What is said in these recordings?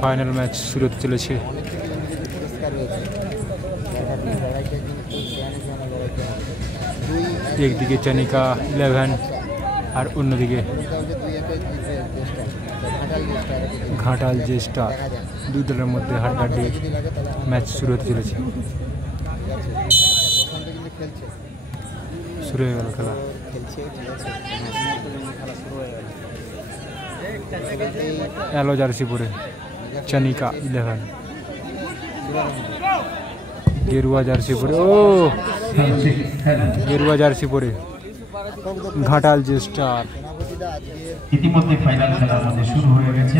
Final match শুরু হতে চলেছে। একদিকে চানিকা 11 আর অন্যদিকে ঘাটাল যে স্টার। দুই দলের মধ্যে হাড্ডাহাড্ডি ম্যাচ শুরু হতে চলেছে। শুরু হয়ে গেল খেলা। এলো জার্সি পরে চানিকা 11, গেরুয়া জার্সি পরে গেরুয়া জার্সি পরে ঘাটাল যে স্টার। ইতিমধ্যে ফাইনাল খেলার মধ্যে শুরু হয়ে গেছে।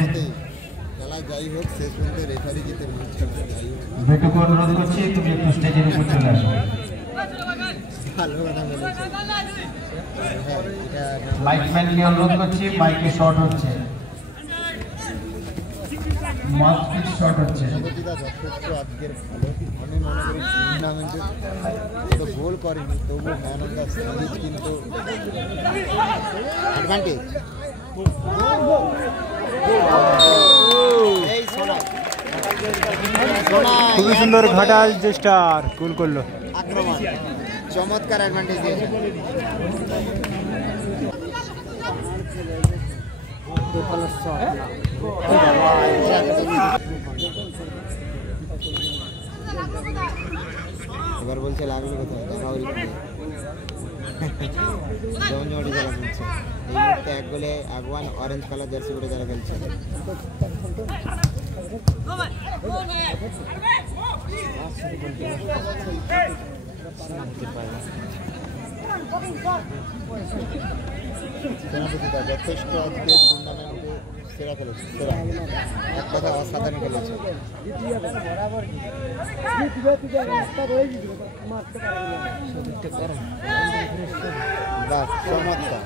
বেটুকে অনুরোধ করছি তুমি একটু স্টেজের উপর চলে আসো। লাইটম্যানকে অনুরোধ করছি, মাইকে শর্ট হচ্ছে, মাউথপিস শর্ট হচ্ছে। আমি মনে করি টুর্নামেন্টে তো গোল করেনি, তবু ম্যান অফ দ্য সিরিজ কিন্তু অ্যাডভান্টেজ। খুবই সুন্দর ঘাটাল যে স্টার গোল করলো। আক্রমণ চমৎকার অ্যাডভান্টেজ দিয়েছে। এবার বলছে লাগলো কোথায় জমজমাটি খেলা চলছে। এই মুহূর্তে এক গোলে আগুয়ান অরেঞ্জ কালার জার্সি পরে যারা খেলছে। সেনাপতিটা যথেষ্ট আজকে টুর্নামেন্টে সেরা খেলেছে, সেরা এক কথা অসাধারণ খেলেছে। বাস চমৎকার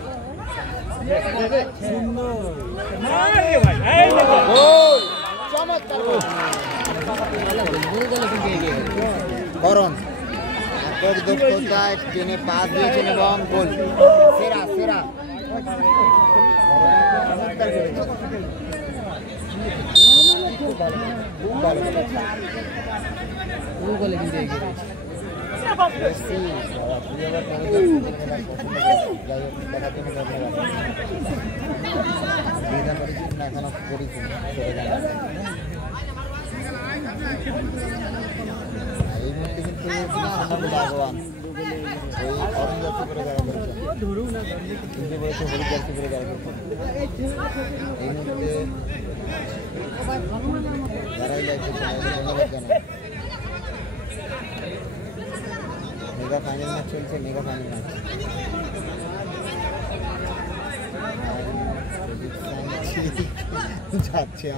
করণ একক দক্ষতায় টেনে পাস দিয়েছেন এবং গোল। সেরা সেরা এখনো করেছি এই মুহূর্তে কিন্তু ভগবান ওই অরেঞ্জ জার্সি করে যারা খেলছে, কিন্তু বলছে হলুদ জার্সি করে যারা খেলছে। এই মুহূর্তে যারাই লাগছে ধন্যবাদ জানাই। মেগা ফাইনাল ম্যাচ চলছে, মেগা ফাইনাল ম্যাচ। যাচ্ছে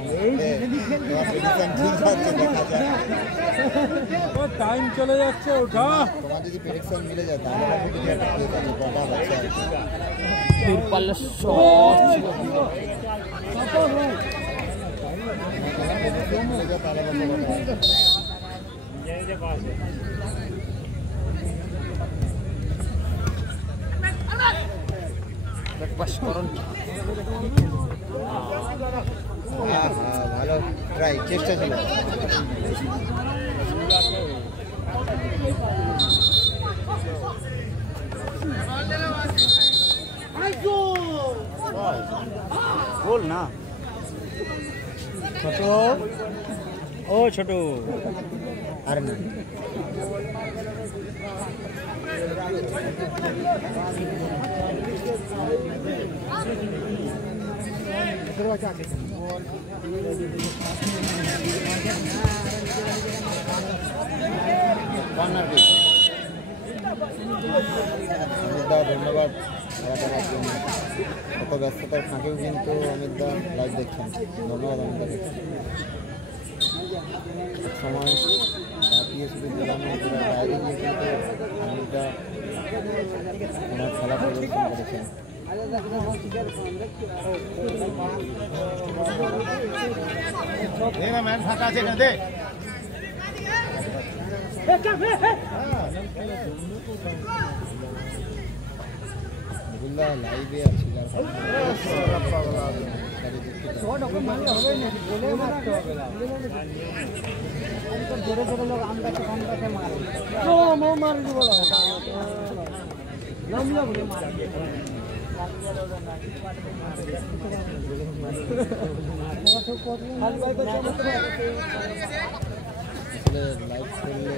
টাইম চলে যাচ্ছে। ওঠা তোমার যদি প্রেডিকশন মিলে যায় তাহলে কটা বাচ্চা ভালো ট্রাই, চেষ্টা ছিল। গোল না ছোট, ও ছোট আর না। ধন্যবাদ এত ব্যস্ততার ফাঁকেও কিন্তু অমিত দা লাইভ দেখছেন। ধন্যবাদ অমিত দা। এক সময় রাতিয়ে শুধু জেলামের বাইরে গিয়ে কিন্তু অমিত দা ওনার খেলা পরিবেশন করেছেন। ফাঁকা আছে দে লাইভে আছি। লাইভ করলে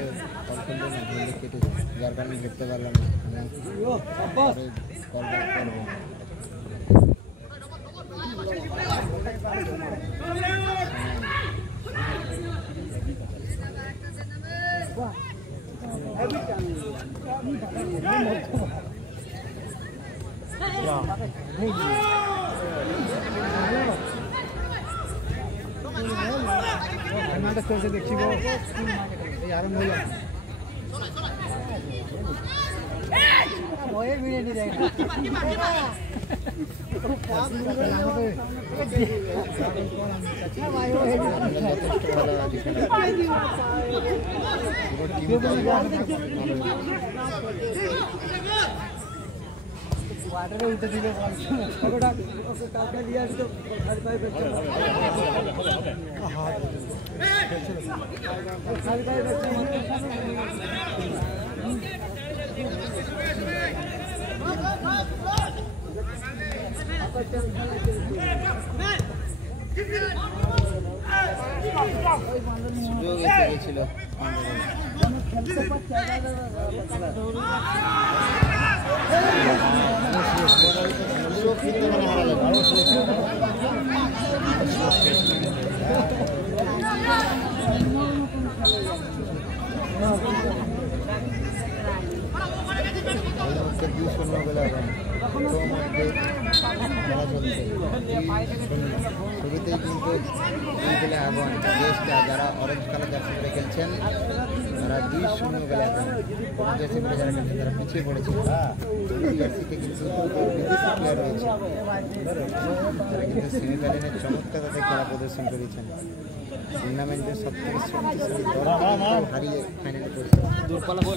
কেটে যার কারণে দেখতে পারলাম না কল ব্যাক করবো দেখছি আরম্ভ হয়ে যায় উঠে দিলে টাকা দিয়ে আসতো ছিল শুরুতেই কিন্তু আগুন দেশটা যারা অরেঞ্জ কালার জার্সি পরে খেলছেন তারা 2-0 গোলে আগুন জার্সি পরে যারা খেলছেন তারা পিছিয়ে পড়েছে জার্সিতে কিন্তু বিদেশি প্লেয়ার রয়েছে তারা কিন্তু সেমিফাইনালে চমৎকার তাদের খেলা প্রদর্শন করেছেন টুর্নামেন্টের সবথেকে শক্তিশালী দল হারিয়ে ফাইনালে পড়েছে দূরপাল্লা বল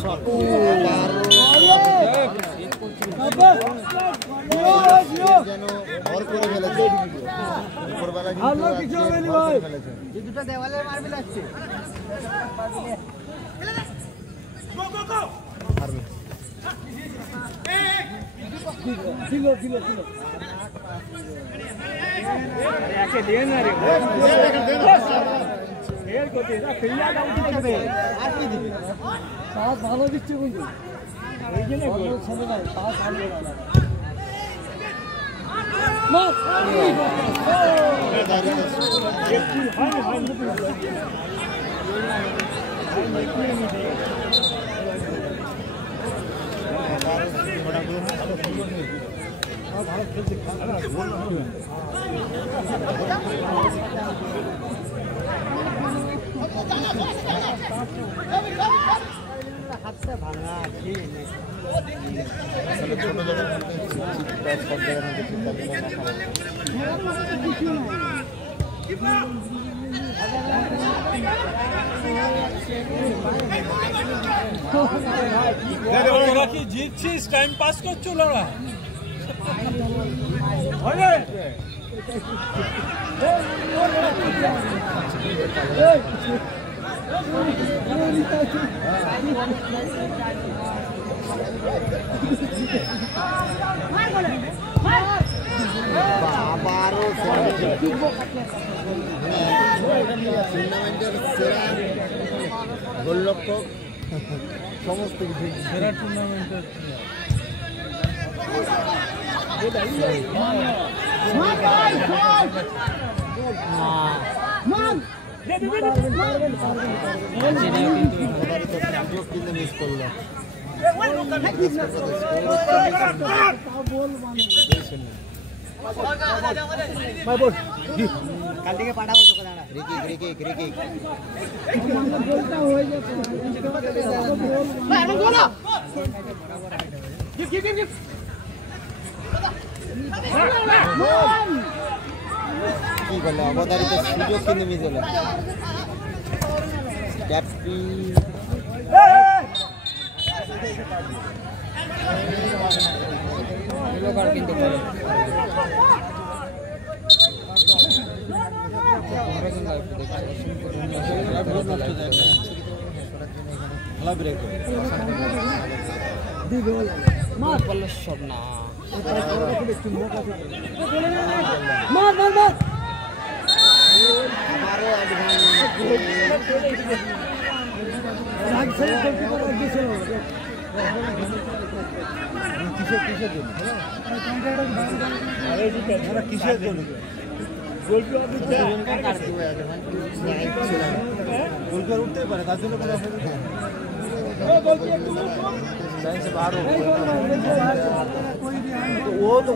যেন ভর করে ফেলেছে উপরবেলা কিন্তু দুটো দেওয়ালে মারবে লাগছে একে দিয়ে না রে এর কোতে না ফিল্ডার আউট হবে আর কি দিবে পাস ভালো দিচ্ছে কিন্তু এই জন্য গোল ছেড়ে না পাস ভালো না মাস ভালো খেলছে হাতটা ভাঙা কি জিতছিস টাইম পাস করছো লড়া আবারও টুর্নামেন্টের সেরা গোলরক্ষক সমস্ত কিছু সেরা টুর্নামেন্টের কিন্তু মিস করলো কাল থেকে পাঠাবো তোকে দাঁড়া রিকি কি করলো অবধারিত সুযোগ কিন্তু মিস হলো ক্যাপ্টেন কিন্তু তোমরা কিন্তু একটু দেখছো সব না কিসের জন্য গোলকিপার উঠতেই পারে তার জন্য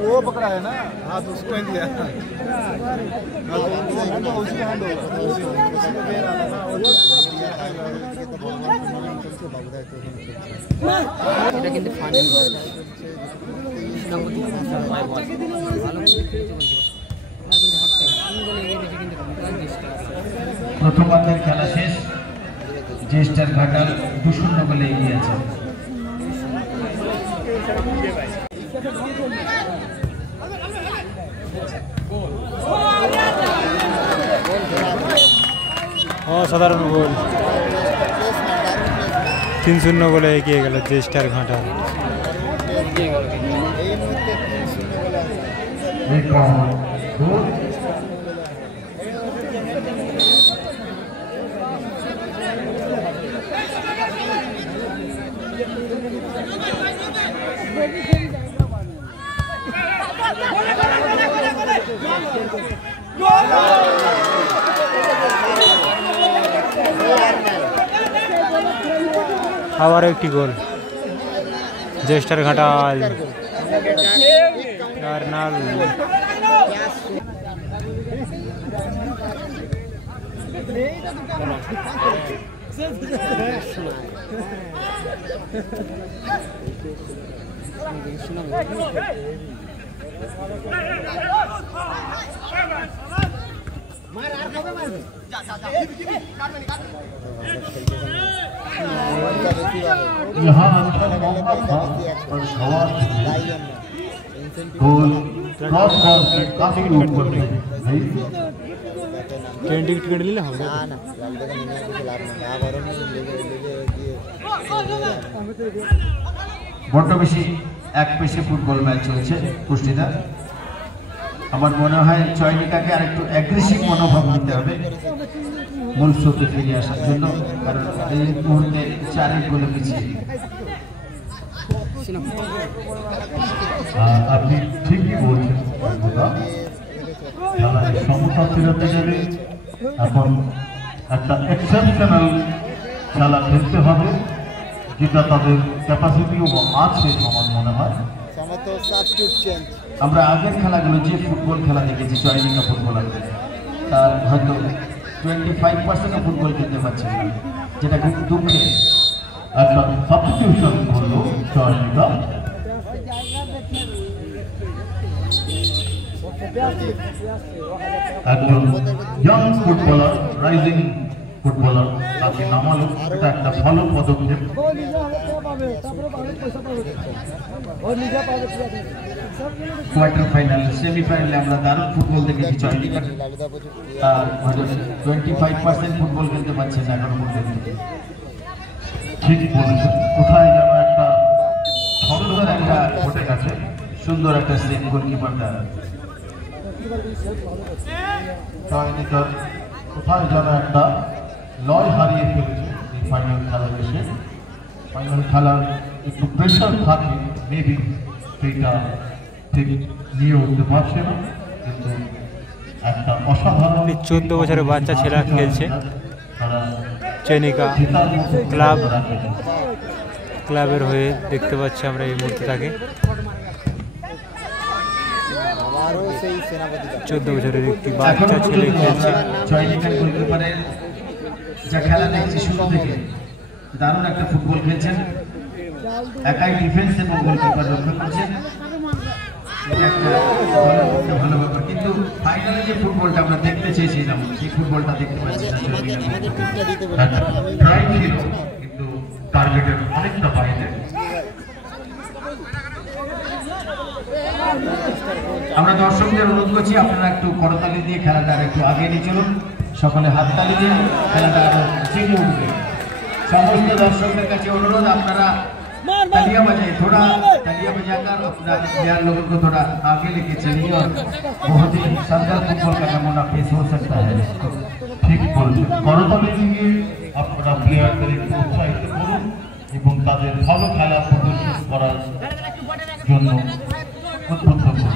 वो पकड़ा है ना हाथ उसको ही दिया এটা কিন্তু ফানি প্রথমার্ধের খেলা শেষ, জেস্টার ঘাটাল 2-0 গোলে এগিয়ে আছে। অসাধারণ গোল, 3-0 গোলে এগিয়ে গেল জেস্টার ঘাটাল। আবার একটি গোল জেস্টার ঘাটাল। কার্নাল यहाँ अच्छा मौका था और शवाब गोल क्रॉस बॉल से काफी ऊपर गई। टिकट নিলে হবে না না লাগবে না, নিয়ে কিছু লাভ নেই, আবারও বড্ড বেশি এক পেশে ফুটবল ম্যাচ চলছে কুষ্টিদা। আমার মনে হয় চয়নিকাকে আরেকটু অ্যাগ্রেসিভ মনোভাব নিতে হবে মূল স্রোতে ফিরে আসার জন্য, কারণ এই মুহূর্তে 4 গোলে পিছিয়ে। আপনি ঠিকই বলছেন, খেলায় সমতা ফেরাতে গেলে এখন একটা এক্সেপশনাল খেলা খেলতে হবে, যেটা তাদের ক্যাপাসিটিও আছে আমার মনে হয়। আমরা আগের খেলাগুলো যে ফুটবল খেলা দেখেছি চয়নিকা ফুটবলারদের, তার হয়তো 25% ফুটবল খেলতে পারছে না, যেটা খুব দুঃখের। একটা সাবস্টিটিউশন করলো চয়নিকা। একজন ইয়াং ফুটবলার, রাইজিং ফুটবলার তাকে নামালো, এটা একটা ভালো পদক্ষেপ। কোয়ার্টার ফাইনাল, সেমিফাইনালে আমরা দারুণ ফুটবল দেখেছি চয়নিকা, আর 25% ফুটবল খেলতে পারছে না এখনো পর্যন্ত। ঠিক বলেছেন, কোথায় যেন একটা সুন্দর একটা ঘটে গেছে, সুন্দর একটা সেভ গোলকিপার দ্বারা। চয়নিকা কোথায় যেন একটা লয় হারিয়ে ফেলেছে এই ফাইনাল খেলা এসে। ফাইনাল খেলার একটু প্রেশার থাকে, মেবি সেইটা ঠিক নিয়ে উঠতে পারছে না, কিন্তু একটা অসাধারণ 14 বছরের বাচ্চা ছেলে খেলছে চয়নিকা ক্লাবের হয়ে, দেখতে পাচ্ছি আমরা এই মুহূর্তে তাকে। 14 বছরের একটি বাচ্চা ছেলে খেলছে। চয়নিকার গোলকিপারের যা খেলা দেখছি শুরু থেকে দারুণ একটা ফুটবল খেলছেন, একাই ডিফেন্স এবং গোলকিপার রক্ষা করছেন, একটা ভালো ব্যাপার। কিন্তু ফাইনালে যে ফুটবলটা আমরা দেখতে চেয়েছিলাম সেই ফুটবলটা দেখতে পাচ্ছি না। ট্রাই ছিল কিন্তু টার্গেটের অনেকটা বাইরে। আমরা দর্শকদের অনুরোধ করছি আপনারা একটু করতালি দিয়ে খেলাটা একটু আগে নিয়ে চলুন, সকলে হাততালি দিয়ে খেলাটা আরো জেগে উঠবে। समस्त दर्शकों का अनुरोध अपना तालियां बजाए, थोड़ा तालियां बजाकर अपना प्लेयर लोगों को थोड़ा आगे लेके चलिए और बहुत ही शानदार फुटबॉल का नमूना पेश हो सकता है। ठीक बोलছেন, করতালি দিয়ে আপনারা প্লেয়ারদের উৎসাহিত করুন এবং তাদের ভালো খেলা প্রদর্শন করার জন্য উদ্বুদ্ধ করুন।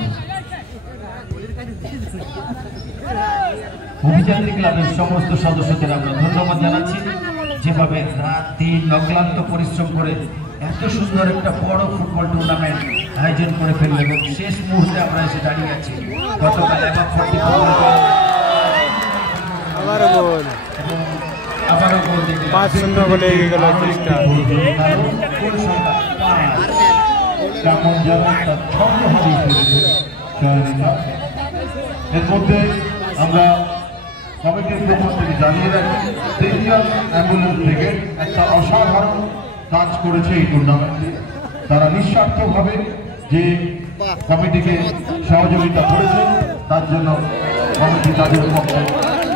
অভিযাত্রী ক্লাবের সমস্ত সদস্যদের আমরা ধন্যবাদ জানাচ্ছি, যেভাবে রাত দিন অক্লান্ত পরিশ্রম করে এত সুন্দর একটা বড় ফুটবল টুর্নামেন্ট আয়োজন করে ফেলল এবং শেষ মুহূর্তে আমরা এসে দাঁড়িয়ে আছি। গতকাল আবারও গোল 5-0 গোলে এগিয়ে গেল চেষ্টা। কেমন যেন একটা ছন্দ হারিয়ে ফেলেছে খেলোয়াড়রা। এর মধ্যে আমরা কমিটির পক্ষ থেকে জানিয়ে রাখি, ইন্ডিয়ান অ্যাম্বুলেন্স ব্রিগেড একটা অসাধারণ কাজ করেছে এই টুর্নামেন্টে। তারা নিঃস্বার্থভাবে যে কমিটিকে সহযোগিতা করেছে তার জন্য কমিটি তাদের পক্ষে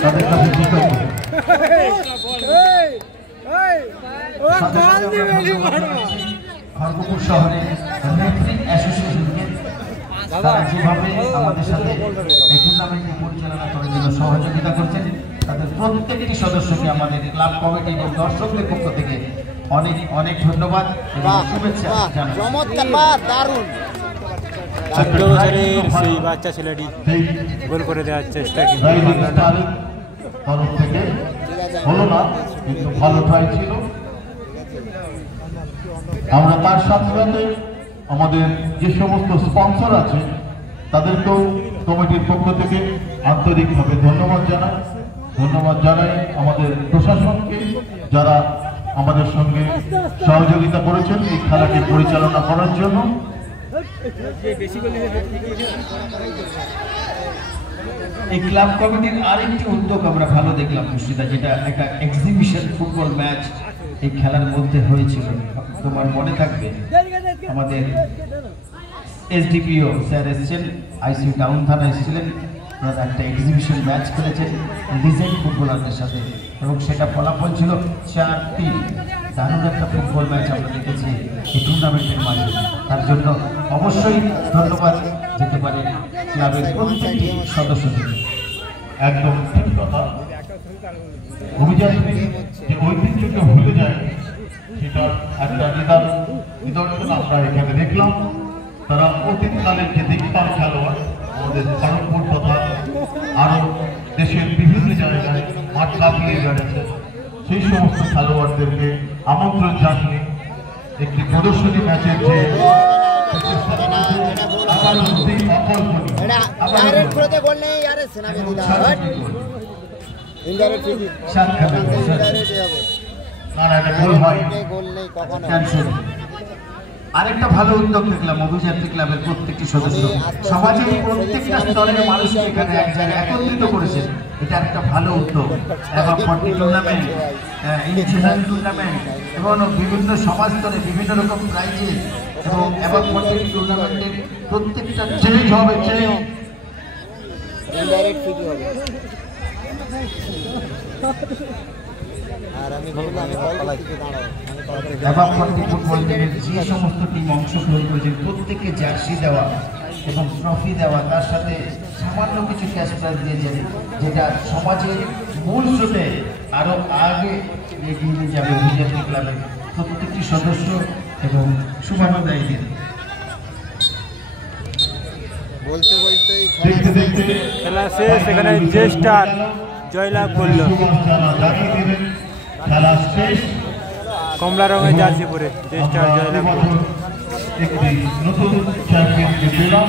তাদের কাছে কৃতজ্ঞ। খড়গপুর শহরে রেফারি অ্যাসোসিয়েশনকে তারা যেভাবে আমাদের সাথে এই টুর্নামেন্টটি পরিচালনা করার জন্য সহযোগিতা করছেন, তাদের প্রত্যেকটি সদস্যকে আমাদের ক্লাব কমিটি এবং দর্শকদের পক্ষ থেকে অনেক অনেক ধন্যবাদ এবং শুভেচ্ছা জানাই। 14 বছরের সেই বাচ্চা ছেলেটি গোল করে দেওয়ার চেষ্টা কিন্তু তরফ থেকে হলো না, কিন্তু ভালো ট্রাই ছিল। আমরা তার সাথে সাথে আমাদের যে সমস্ত স্পন্সর আছে তাদেরকেও কমিটির পক্ষ থেকে আন্তরিকভাবে ধন্যবাদ জানাই আমাদের প্রশাসনকে, যারা আমাদের সঙ্গে সহযোগিতা করেছেন এই খেলাকে পরিচালনা করার জন্য। এই ক্লাব কমিটির আরেকটি উদ্যোগ আমরা ভালো দেখলাম মুর্শিদা, যেটা একটা এক্সিবিশন ফুটবল ম্যাচ এই খেলার মধ্যে হয়েছিল। তোমার মনে থাকবে আমাদের এসডিপিও স্যার এসেছেন, আইসিইউ টাউন থানা এসেছিলেন, একটা এক্সিবিশন ম্যাচ খেলেছেন ডিজাইন ফুটবলারদের সাথে এবং সেটা ফলাফল ছিল 4-3। দারুণ একটা ফুটবল ম্যাচ আমরা দেখেছি এই টুর্নামেন্টের মাঝে। তার জন্য অবশ্যই ধন্যবাদ যেতে পারে ক্লাবের প্রত্যেকটি সদস্যদের। একদম ঠিক কথা। অভিযাত্রী যে ঐতিহ্যকে ভুলে যায় সেটার একটা নিদর্শন আমরা এখানে দেখলাম। তারা অতীতকালের যে দিকপাল খেলোয়াড় আমাদের খড়গপুর তথা আরো দেশের বিভিন্ন জায়গায় মাঠ কাঁপিয়ে বেড়েছে, সেই সমস্ত খেলোয়াড়দেরকে আমন্ত্রণ জানিয়ে একটি প্রদর্শনী ম্যাচের যে আরেকটা ভালো উদ্যোগ দেখলাম অভিযাত্রী ক্লাবের প্রত্যেকটি সদস্য সমাজের প্রত্যেকটা স্তরের মানুষকে এখানে এক জায়গায় একত্রিত করেছে। এটা একটা ভালো উদ্যোগ এবং টুর্নামেন্ট, ইন্টারন্যাশনাল টুর্নামেন্ট এবং বিভিন্ন সমাজ স্তরে বিভিন্ন রকম প্রাইজে এবং টুর্নামেন্টের প্রত্যেকটা চেঞ্জ হবে, ফুটবল টিমের যে সমস্ত টিম অংশগ্রহণ করেছে প্রত্যেককে জার্সি দেওয়া এবং ট্রফি দেওয়া, তার সাথে সামান্য কিছু ক্যাশ প্রাইজ দিয়েছেন, যেটা সমাজের মূল স্রোতে আরো আগে এগিয়ে নিয়ে যাবে অভিযাত্রী ক্লাবের প্রত্যেকটি সদস্য এবং শুভানুদায়ীদের। খেলা শেষ, এখানে যে স্টার জয়লাভ করল কমলা রঙের জার্সি পরে যে স্টার জয়লাভ করল। একটি নতুন চ্যাম্পিয়নকে পেলাম।